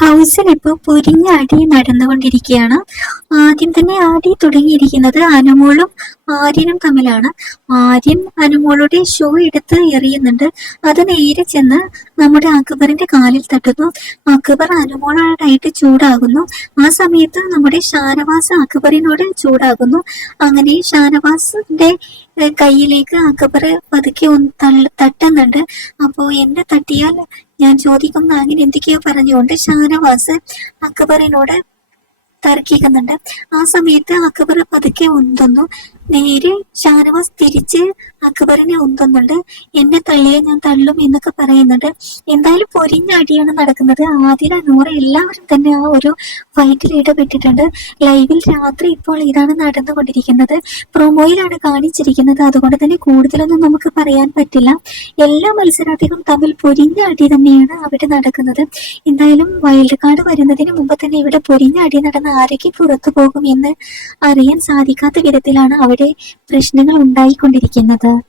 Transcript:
ഹൗസിൽ ഇപ്പോൾ പൊരിഞ്ഞ അടി നടന്നുകൊണ്ടിരിക്കുകയാണ്. ആദ്യം തന്നെ അടി തുടങ്ങിയിരിക്കുന്നത് അനുമോളും ആര്യനും തമ്മിലാണ്. ആര്യൻ അനുമോളുടെ ഷൂ എടുത്ത് എറിയുന്നുണ്ട്. അത് നേരെ ചെന്ന് നമ്മുടെ അക്ബറിന്റെ കാലിൽ തട്ടുന്നു. അക്ബർ അനുമോളായിട്ട് ചൂടാകുന്നു. ആ സമയത്ത് നമ്മുടെ ഷാനവാസ് അക്ബറിനോട് ചൂടാകുന്നു. അങ്ങനെ ഷാനവാസിന്റെ കയ്യിലേക്ക് അക്ബർ പതുക്കെ ഒന്ന് തട്ടുന്നുണ്ട്. അപ്പോ എന്നെ തട്ടിയാൽ ഞാൻ ചോദിക്കുന്ന അങ്ങനെ എന്തൊക്കെയോ പറഞ്ഞുകൊണ്ട് ഷാനവാസ് അക്ബറിനോട് തർക്കിക്കുന്നുണ്ട്. ആ സമയത്ത് അക്ബർ പതുക്കെ ഉന്തുന്നു. നേരെ ഷാനവാസ് തിരിച്ച് അക്ബറിനെ ഉന്തുന്നുണ്ട്. എന്നെ തള്ളിയെ ഞാൻ തള്ളും എന്നൊക്കെ പറയുന്നുണ്ട്. എന്തായാലും പൊരിഞ്ഞ അടിയാണ് നടക്കുന്നത്. ആദ്യം നൂറ എല്ലാവരും തന്നെ ആ ഒരു ഫൈറ്റിൽ ഇടപെട്ടിട്ടുണ്ട്. ലൈവിൽ രാത്രി ഇപ്പോൾ ഇതാണ് നടന്നുകൊണ്ടിരിക്കുന്നത്. പ്രൊമോയിലാണ് കാണിച്ചിരിക്കുന്നത്. അതുകൊണ്ട് തന്നെ കൂടുതലൊന്നും നമുക്ക് പറയാൻ പറ്റില്ല. എല്ലാ മത്സരാർത്ഥികളും തമ്മിൽ പൊരിഞ്ഞ അടി തന്നെയാണ് അവിടെ നടക്കുന്നത്. എന്തായാലും വൈൽഡ് കാർഡ് വരുന്നതിന് മുമ്പ് തന്നെ ഇവിടെ പൊരിഞ്ഞ അടി നടന്ന ആരൊക്കെ പുറത്തു പോകും എന്ന് അറിയാൻ സാധിക്കാത്ത വിധത്തിലാണ് അവിടെ പ്രശ്നങ്ങൾ ഉണ്ടായിക്കൊണ്ടിരിക്കുന്നത്.